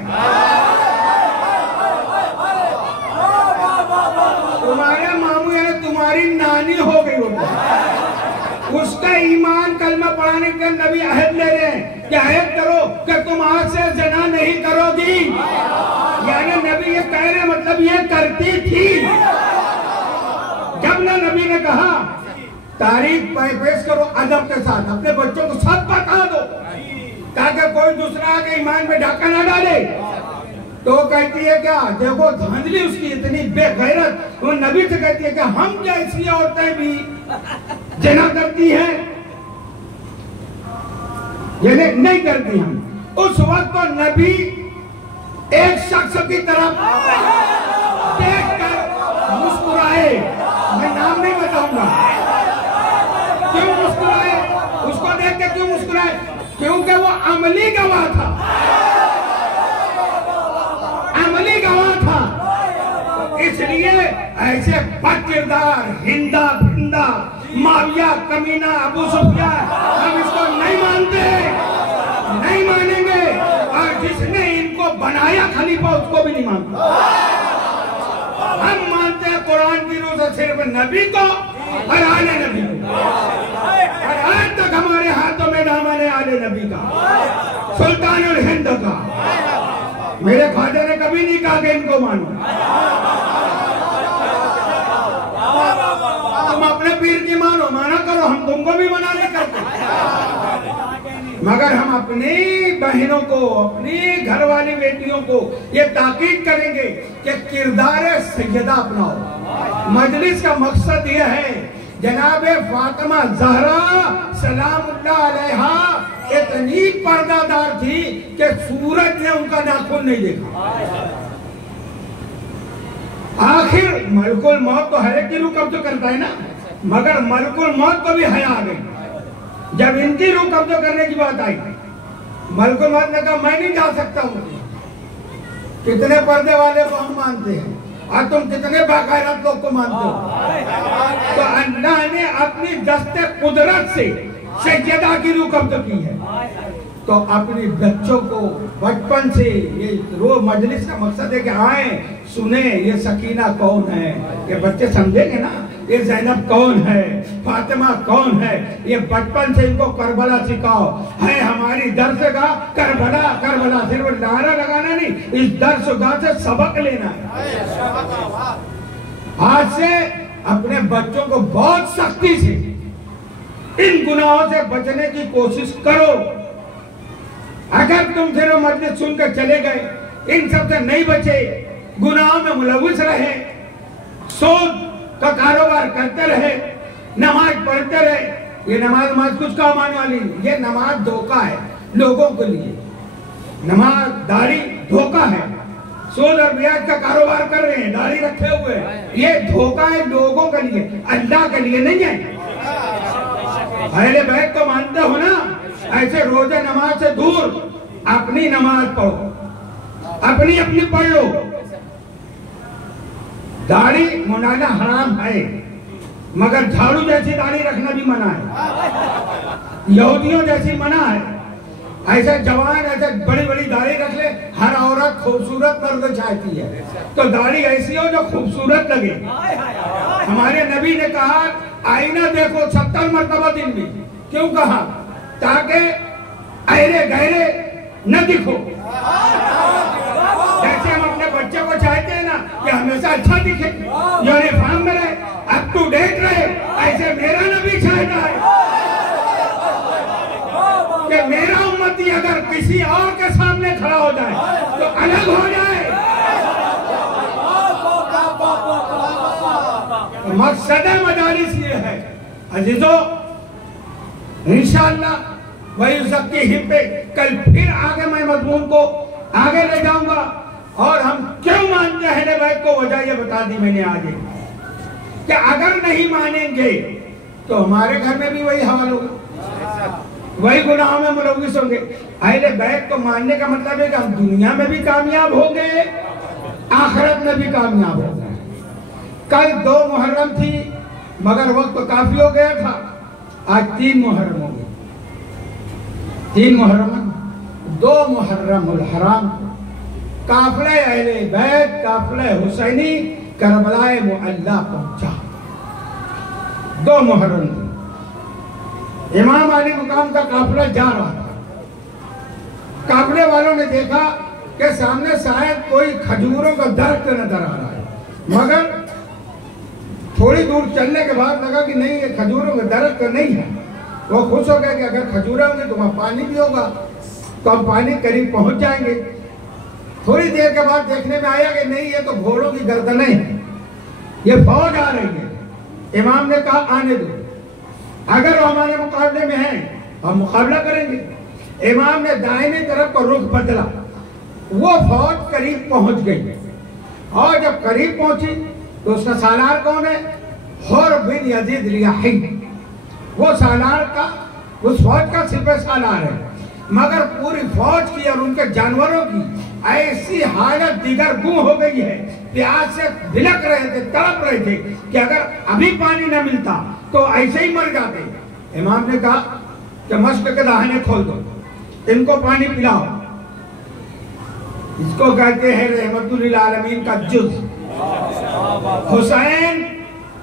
तुम्हारे मामू यानी तुम्हारी नानी हो गई वो। उसका ईमान कलमा पढ़ाने के नबी अहद ले रहे हैं कि अहद करो कि तुम आज से जना नहीं करोगी। यानी नबी ये कह रहे मतलब ये करती थी। जब ना नबी ने कहा तारीख पेश करो अदब के साथ, अपने बच्चों को सब बता दो ताकि कोई दूसरा के ईमान में डाका ना डाले, तो कहती है क्या, देखो धांधली उसकी इतनी बेगैरत, वो नबी से कहती है कि हम जैसी औरतें भी जना करती हैं, यानी नहीं करती हम। उस वक्त तो नबी एक शख्स की तरफ देखकर मुस्कुराए, मैं नाम नहीं बताऊंगा, क्यों मुस्कुराए, उसको देख के क्यों मुस्कुराए, क्योंकि वो अमली गवाह था, अमली गवाह था। इसलिए ऐसे बद किरदार हिंदा भिंदा माविया कमीना अबू सुफियान हम इसको नहीं मानते, नहीं मानेंगे, और जिसने इनको बनाया खलीफा उसको भी नहीं मानते। हम मानते हैं कुरान की रूह से सिर्फ नबी को और आले नबी को, और आज तक हमारे हाथों में दामन है आले नबी का, सुल्तानुल हिंद का। मेरे ख्वाजा ने कभी नहीं कहा कि इनको मानो, तुम अपने पीर की मानो, माना करो, हम तुमको भी मना नहीं करते, मगर हम अपनी बहनों को, अपनी घरवाली बेटियों को ये ताकीद करेंगे कि किरदार सैयदा अपनाओ। मजलिस का मकसद ये है, जनाबे फातिमा ज़हरा सलामुल्लाह अलैहा इतनी पर्दादार थी कि सूरज ने उनका नाखून नहीं देखा। आखिर मलकुल मौत तो हर एक की रूह कब्ज़ा करता है ना, मगर मलकुल मौत को भी हया आ गई। जब इनकी रूह कब्ज़ा करने की बात आई, मलकुल मौत ने कहा मैं नहीं जा सकता हूँ। कितने पर्दे वाले को हम मानते हैं और तुम कितने बाकायरत लोग को मानते हो। तो अल्लाह ने अपनी दस्ते कुदरत से सैयदा की रूह कब्ज़ा की है। तो अपने बच्चों को बचपन से ये रोज मजलिस का मकसद है कि आए सुने ये सकीना कौन है, ये बच्चे समझेंगे ना, ये ज़ैनब कौन है, फातिमा कौन है, ये बचपन से इनको करबला सिखाओ। है हमारी दर्सगाह करबला, करबला सिर्फ नारा लगाना नहीं, इस दर्सगाह से सबक लेना है। आज से अपने बच्चों को बहुत सख्ती से इन गुनाहों से बचने की कोशिश करो। अगर तुम फिर वो मजलिस सुनकर चले गए, इन सब से नहीं बचे, गुनाहों में मुलविस रहे, सूद का कारोबार करते रहे, नमाज पढ़ते रहे, ये नमाज कुछ काम आने वाली नहीं, ये नमाज धोखा है लोगों के लिए। नमाज दाढ़ी धोखा है, सूद और ब्याज का कारोबार कर रहे हैं, दाढ़ी रखे हुए हैं, ये धोखा है लोगों के लिए, अल्लाह के लिए नहीं है। अहले बैत को मानते हो ना, ऐसे रोजे नमाज से दूर अपनी नमाज पढ़ो, अपनी अपनी पढ़ लो। दाढ़ी मुंडाना हराम है, मगर झाड़ू जैसी दाढ़ी रखना भी मना है, यहूदियों जैसी मना है। ऐसे जवान ऐसे बड़ी बड़ी दाढ़ी रख ले, हर औरत खूबसूरत मर्द चाहती है, तो दाढ़ी ऐसी हो जो खूबसूरत लगे। हमारे नबी ने कहा आईना देखो 70 मरतबा दिन में। क्यों कहा? ताकि अहरे गहरे न दिखो। जैसे हम अपने बच्चे को चाहते हैं ना कि हमेशा अच्छा दिखे, यूनिफॉर्म में रहे, अप टू डेट रहे, ऐसे मेरा नबी चाहता है कि मेरा उम्मती अगर किसी और के सामने खड़ा हो जाए तो अलग हो जाए। तो मकसद मदारिस ये है अजीजों, इंशाअल्लाह वही उसकी हिम पे कल फिर आगे मैं मजमून को आगे ले जाऊंगा। और हम क्यों मानते हैं अहले बैत को, वजह ये बता दी मैंने आगे कि अगर नहीं मानेंगे तो हमारे घर में भी वही हाल होगा, वही गुनाहों में मुलविस होंगे। अहले बैत को मानने का मतलब है कि हम दुनिया में भी कामयाब होंगे, आखिरत में भी कामयाब होंगे। कल 2 मुहर्रम थी, मगर वक्त तो काफी हो गया था, आज 3 मुहर्रम हो गए। 3 मुहर्रम, 2 मुहर्रमुल हराम काफिले अहले बैत, काफिले हुसैनी करबलाए मुअल्ला पहुंचा। 2 मुहर्रम थी, इमाम अली मुकाम का काफिला जा रहा था। काफिले वालों ने देखा कि सामने शायद कोई खजूरों का दरख्त नजर आ रहा है, मगर थोड़ी दूर चलने के बाद लगा कि नहीं, ये खजूरों का दरख्त नहीं है। वो खुश हो गए कि अगर खजूरें होंगी तो वहाँ पानी भी होगा, तो हम पानी करीब पहुंच जाएंगे। थोड़ी देर के बाद देखने में आया कि नहीं, ये तो घोड़ों की गर्दनें हैं, ये फौज आ रही है। इमाम ने कहा आने दो, अगर वो हमारे मुकाबले में है हम मुकाबला करेंगे। इमाम ने दाहिनी तरफ को रुख बदला, वो फौज करीब पहुंच गई, और जब करीब पहुंची तो उसका सालार कौन है? हुर बिन यजीद रियाही, वो सालार का, उस फौज का सिपह सालार है। मगर पूरी फौज की और उनके जानवरों की ऐसी हालत दिगर गुम हो गई है, प्यास से भिलक रहे थे, तड़प रहे थे कि अगर अभी पानी न मिलता तो ऐसे ही मर जाते। इमाम ने कहा कि मस्क के दहाने खोल दो, इनको पानी पिलाओ। इसको कहते हैं रहमतुल लिल आलमीन का जुज़। हुसैन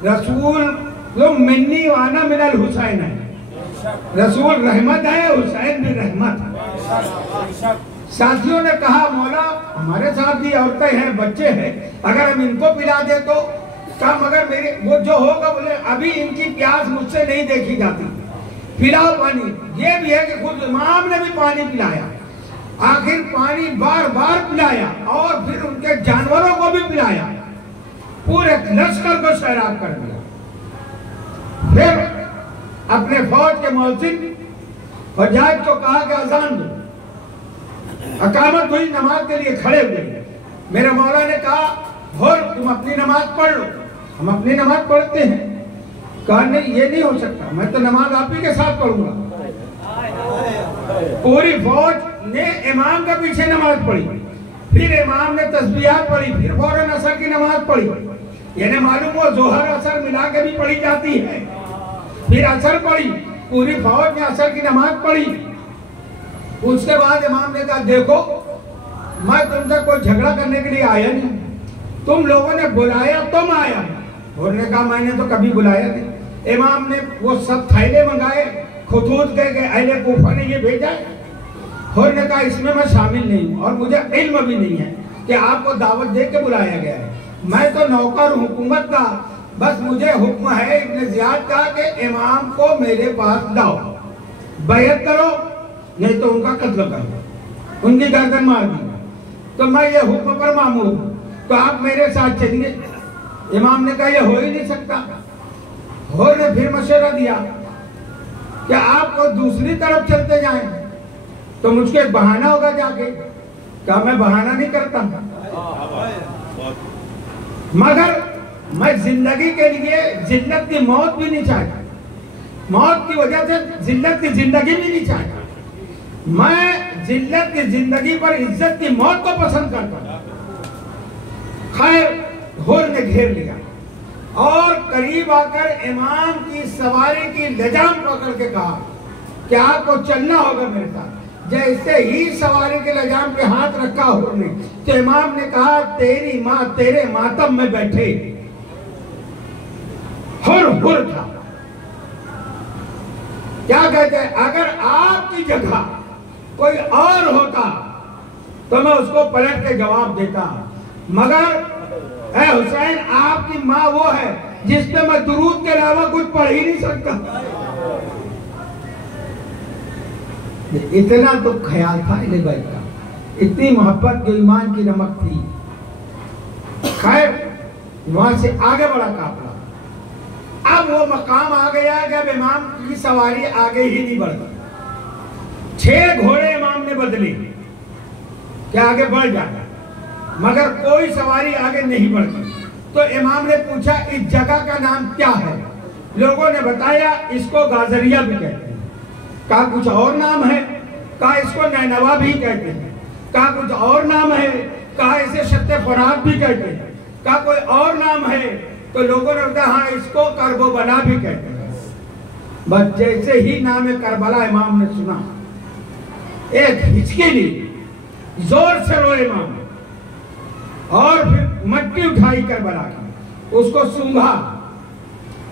रसूल जो मिन्नी वाना मिनल हुसैन है, रसूल रहमत है, हुसैन भी रहमत है। साथियों ने कहा मौला हमारे साथ भी औरतें हैं, बच्चे हैं, अगर हम इनको पिला दे तो कहा, मगर मेरे वो जो होगा, बोले अभी इनकी प्यास मुझसे नहीं देखी जाती, पिलाओ पानी। ये भी है कि खुद इमाम ने भी पानी पिलाया, आखिर पानी बार बार पिलाया, और फिर उनके जानवरों को भी पिलाया, पूरे लश्कर को सैराब कर दिया। फिर अपने फौज के मौजिन फौजाज को कहा कि अजान दो। अकामत हुई, नमाज के लिए खड़े हुए। मेरे मौला ने कहा और तुम अपनी नमाज पढ़ लो। हम अपनी नमाज पढ़ते हैं। कहा नहीं, ये नहीं हो सकता, मैं तो नमाज आप ही के साथ पढ़ूंगा। पूरी फौज ने इमाम के पीछे नमाज पढ़ी, फिर इमाम ने तस्बीहात पढ़ी, फिर फौरन असर की नमाज पढ़ी। यानी मालूम हो जोहर असर मिला के भी पढ़ी जाती है। फिर असर पढ़ी, पूरी फौज ने असर की नमाज पढ़ी। उसके बाद इमाम ने कहा देखो मैं तुमसे कोई झगड़ा करने के लिए आया नहीं, तुम लोगों ने बुलाया तुम आया। उन्होंने कहा मैंने तो कभी बुलाया नहीं। इमाम ने वो सब थैले मंगाए, खुतूत के अहले कूफा ने ये भेजा है। उन्होंने कहा इसमें मैं शामिल नहीं हूँ और मुझे इल्म भी नहीं है कि आपको दावत दे के बुलाया गया है। मैं तो नौकर हुकूमत का, बस मुझे हुक्म है इब्न जियाद का कि इमाम को मेरे पास लाओ, बैयत करो, नहीं तो उनका कत्ल करो, उनकी गर्दन मार दी। तो मैं ये हुक्म पर मामूर हूं, तो आप मेरे साथ चलिए। इमाम ने कहा यह हो ही नहीं सकता। होर ने फिर मशवरा दिया कि आपको दूसरी तरफ चलते जाएं, तो मुझको एक बहाना होगा जाके। क्या मैं बहाना नहीं करता, मगर मैं जिंदगी के लिए जिल्लत की मौत भी नहीं चाहता, मौत की वजह से जिल्लत की जिंदगी भी नहीं चाहता। मैं जिल्लत की जिंदगी पर इज्जत की मौत को पसंद करता हूं। खैर होर ने घेर लिया और करीब आकर इमाम की सवारी की लजाम पकड़ के कहा कि आपको चलना होगा मेरे साथ। जैसे ही सवारी के लजाम पे हाथ रखा होर ने, तो इमाम ने कहा तेरी माँ तेरे मातम में बैठे। हुर था। क्या कहते हैं, अगर आपकी जगह कोई और होता तो मैं उसको पलट के जवाब देता, मगर ऐ हुसैन आपकी माँ वो है जिस पे मैं दुरूद के अलावा कुछ पढ़ ही नहीं सकता। इतना तो ख्याल था अहले बैत का, इतनी मोहब्बत जो ईमान की नमक थी। खैर वहां से आगे बढ़ा काफिला। अब वो मकाम आ गया कि अब इमाम की सवारी आगे ही नहीं बढ़ती। 6 घोड़े इमाम ने बदले कि आगे बढ़ जाए, मगर कोई सवारी आगे नहीं बढ़ती। तो इमाम ने पूछा इस जगह का नाम क्या है? लोगों ने बताया इसको गाजरिया भी कहते हैं। कहा कुछ और नाम है? कहा इसको नैनवा भी कहते हैं। कहा कुछ और नाम है? कहा इसे शत्ते फरात भी कहते हैं। कहा कोई और नाम है? तो लोगों ने बताया हाँ इसको करबला भी कहते हैं। बस जैसे ही नाम करबला इमाम ने सुना, एक हिचकी ली, जोर से रोए इमाम, और फिर मट्टी उठाई करबला की, उसको सूंघा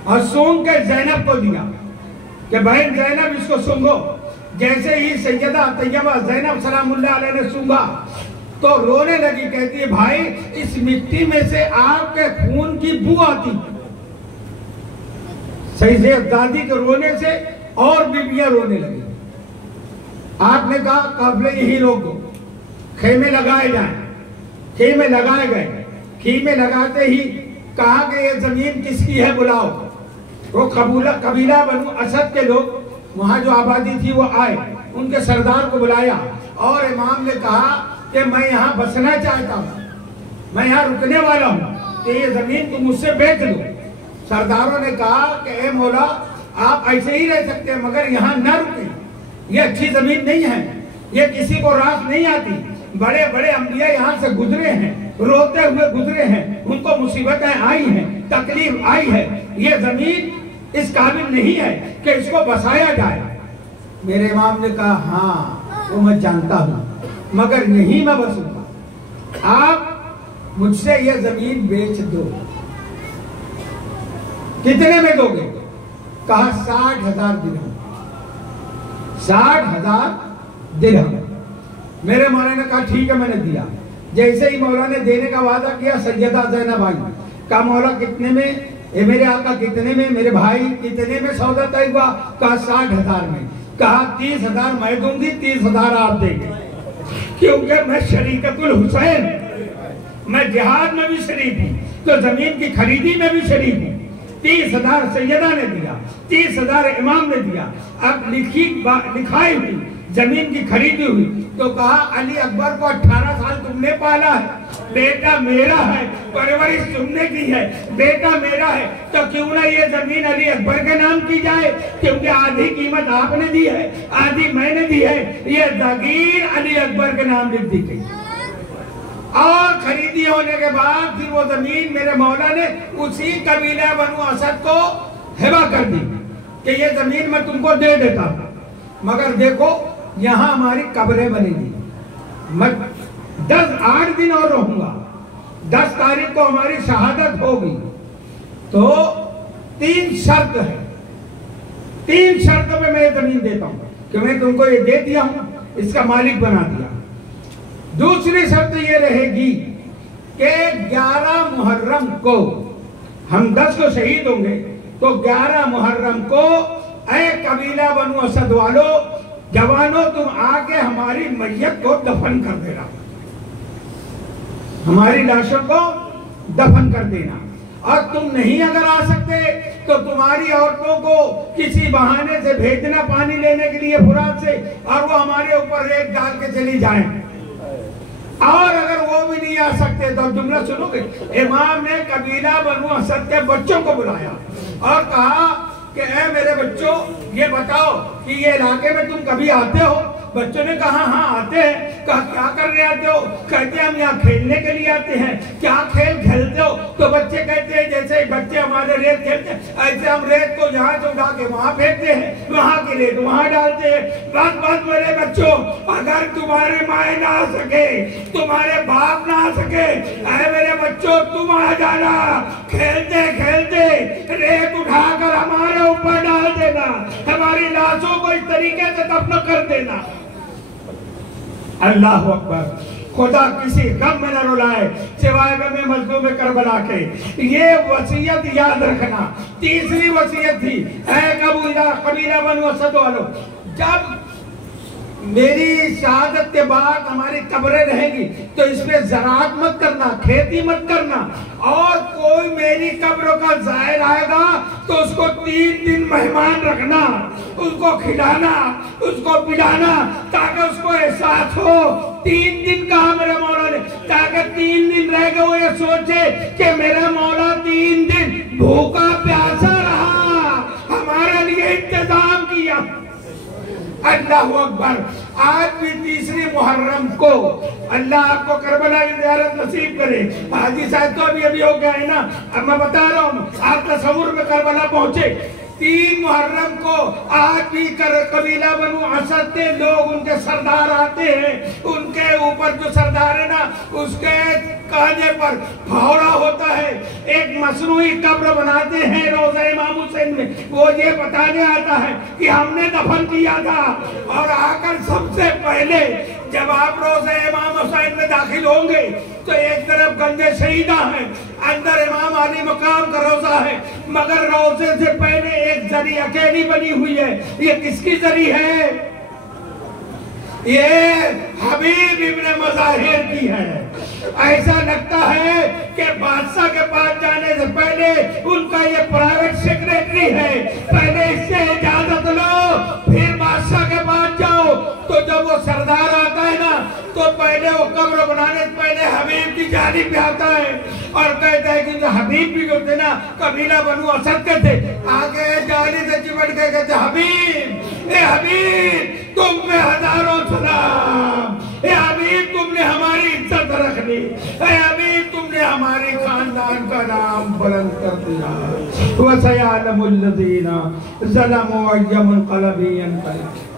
और सूंघ के जैनब को दिया कि बहन जैनब इसको सूंघो। जैसे ही सैयदा तैयबा जैनब सलामुल्लाह अलैहा ने सूंघा तो रोने लगी। कहती है भाई इस मिट्टी में से आपके खून की बू आती। सही से दादी के रोने से और बीबियां रोने लगी। आपने कहा काफिले यही रोक दो, खेमे लगाए जाएं। खेमे लगाए गए। खेमे लगाते ही कहा कि ये जमीन किसकी है बुलाओ। वो कबीला बनु असद के लोग वहां जो आबादी थी वो आए, उनके सरदार को बुलाया और इमाम ने कहा कि मैं यहाँ बसना चाहता हूँ, मैं यहाँ रुकने वाला हूँ, कि ये जमीन तुम मुझसे बेच लो। सरदारों ने कहा कि ए मौला आप ऐसे ही रह सकते हैं, मगर यहाँ न रुके, ये अच्छी जमीन नहीं है, ये किसी को रास नहीं आती। बड़े बड़े अंबिया यहाँ से गुजरे हैं, रोते हुए गुजरे हैं, उनको मुसीबतें आई हैं, तकलीफ आई है। ये जमीन इस काबिल नहीं है कि इसको बसाया जाए। मेरे इमाम ने कहा हाँ वो मैं जानता हूँ, मगर यही मैं बसूंगा, आप मुझसे ये जमीन बेच दो। कितने में दोगे? कहा 60,000 दिरहम। 60,000 दिरहम। मेरे मौला ने कहा ठीक है मैंने दिया। जैसे ही मौला ने देने का वादा किया, सैयदा ज़ैनब आई। कहा मौला कितने में? ए मेरे आका कितने में? मेरे भाई कितने में सौदा तय हुआ? कहा 60,000 में। कहा 30,000 मैं दूंगी, 30,000 आप देंगे, क्योंकि मैं शरीकतुल हुसैन, मैं जिहाद में भी शरीक हूँ, तो जमीन की खरीदी में भी शरीक हूँ। 30,000 सैयदा ने दिया, 30,000 इमाम ने दिया। अब लिखाई हुई जमीन की खरीदी हुई तो कहा अली अकबर को 18 साल तुमने पाला है, बेटा मेरा है, परवरिश तुमने की है, बेटा मेरा है, तो क्यों ना ये जमीन अली अकबर के नाम की जाए, क्योंकि आधी कीमत आपने दी है, आधी मैंने दी है। ये जागीर अली अकबर के नाम लिख दी गई। और खरीदी होने के बाद फिर वो जमीन मेरे मौला ने उसी कबीला बनु असद को हिबा कर दी कि ये जमीन मैं तुमको दे देता हूं, मगर देखो यहाँ हमारी कब्रें बनेगी, मैं 8 दिन और रहूंगा, 10 तारीख को हमारी शहादत होगी, तो 3 शर्त है। 3 शर्त में मैं जमीन देता हूं कि मैं तुमको ये दे दिया हूं, इसका मालिक बना दिया। दूसरी शर्त ये रहेगी कि 11 मुहर्रम को हम 10 को शहीद होंगे तो 11 मुहर्रम को ऐ कबीला बनु असद वालों, जवानों, तुम आके हमारी मैयत को दफन कर देना, हमारी लाशों को दफन कर देना। और तुम नहीं अगर आ सकते तो तुम्हारी औरतों को किसी बहाने से भेजना पानी लेने के लिए फुरात से, और वो हमारे ऊपर रेत डाल के चली जाएं। और अगर वो भी नहीं आ सकते तो जुमला सुनोगे, इमाम ने कबीला बनु असद के बच्चों को बुलाया और कहा कि ऐ मेरे बच्चों, ये बताओ कि ये इलाके में तुम कभी आते हो? बच्चों ने कहा हाँ आते हैं। कहा क्या करने आते हो? कहते हैं हम यहाँ खेलने के लिए आते हैं। क्या खेल खेलते हो? तो बच्चे कहते हैं जैसे बच्चे हमारे रेत खेलते हैं ऐसे हम रेत को यहाँ से उठा के वहाँ फेंकते हैं, वहाँ की रेत वहाँ डालते हैं। बस बस मेरे बच्चों, अगर तुम्हारे माए ना आ सके, तुम्हारे बाप ना आ सके, ऐ मेरे बच्चों तुम आ जाना, खेलते खेलते रेत उठाकर हमारे ऊपर डाल देना, हमारी लाशों को इस तरीके से दफन कर देना। अल्लाह अकबर। खुदा किसी गम में न रुलाए सिवाय में मजलूम करबला के। ये वसीयत याद रखना। तीसरी वसीयत थी, ऐ कबीला बनु असद वालों, जब मेरी शहादत के बाद हमारी कब्रें रहेंगी तो इसमें ज़राअत मत करना, खेती मत करना, और कोई मेरी कब्रों का ज़ायर आएगा तो उसको 3 दिन मेहमान रखना, उसको खिलाना, उसको पिलाना, ताकि उसको एहसास हो 3 दिन कहा मेरे मौला ने, ताकि 3 दिन रह गए वो ये सोचे कि मेरा मौला 3 दिन भूखा प्यासा रहा, हमारे लिए इंतजाम किया। अल्लाह अकबर। आज भी तीसरी मुहर्रम को अल्लाह आपको करबला की ज़ियारत नसीब करे। हाजी साहब तो अभी हो गया है ना, अब मैं बता रहा हूँ, आप तस्वुर में करबला पहुंचे। 3 मुहर्रम को आज भी कबीला बनु असद के लोग, उनके सरदार आते हैं, उनके ऊपर जो सरदार है ना उसके कांधे पर फावड़ा होता है, एक मसनूई कब्र बनाते हैं रोज़ा इमाम हुसैन में, वो ये बताने आता है कि हमने दफन किया था। और आकर सबसे पहले जब आप रोज़ा इमाम हुसैन में दाखिल होंगे तो एक तरफ गंजे शहीदा है, अंदर इमाम अली मकाम का रोज़ा है, मगर रोज़े से पहले एक जरी अकेली बनी हुई है। ये किसकी जरी है? ये हबीब इब्ने मज़ाहिर की है। ऐसा लगता है कि बादशाह के पास जाने से पहले उनका ये प्राइवेट सेक्रेटरी है, पहले इससे इजाजत लो फिर बादशाह के पास जाओ। तो जब वो सरदार आता है ना तो पहले वो कब्र बनाने से पहले हबीब की जानिब पे आता है और कहता है कि जो हबीब भी जो थे ना कबीला बनु असद के थे, आगे जानी से चिपट के कहते हबीब, ए हबीब तुम पे हजारों सलाम, ए हबीब तुमने हमारी इज्जत रख ली, ए हबीब तुमने हमारे खानदान का नाम बुलंद कर दिया। वसयअलमुल लज़ीना ज़लमू अय्युल क़लबी यंक़लिब।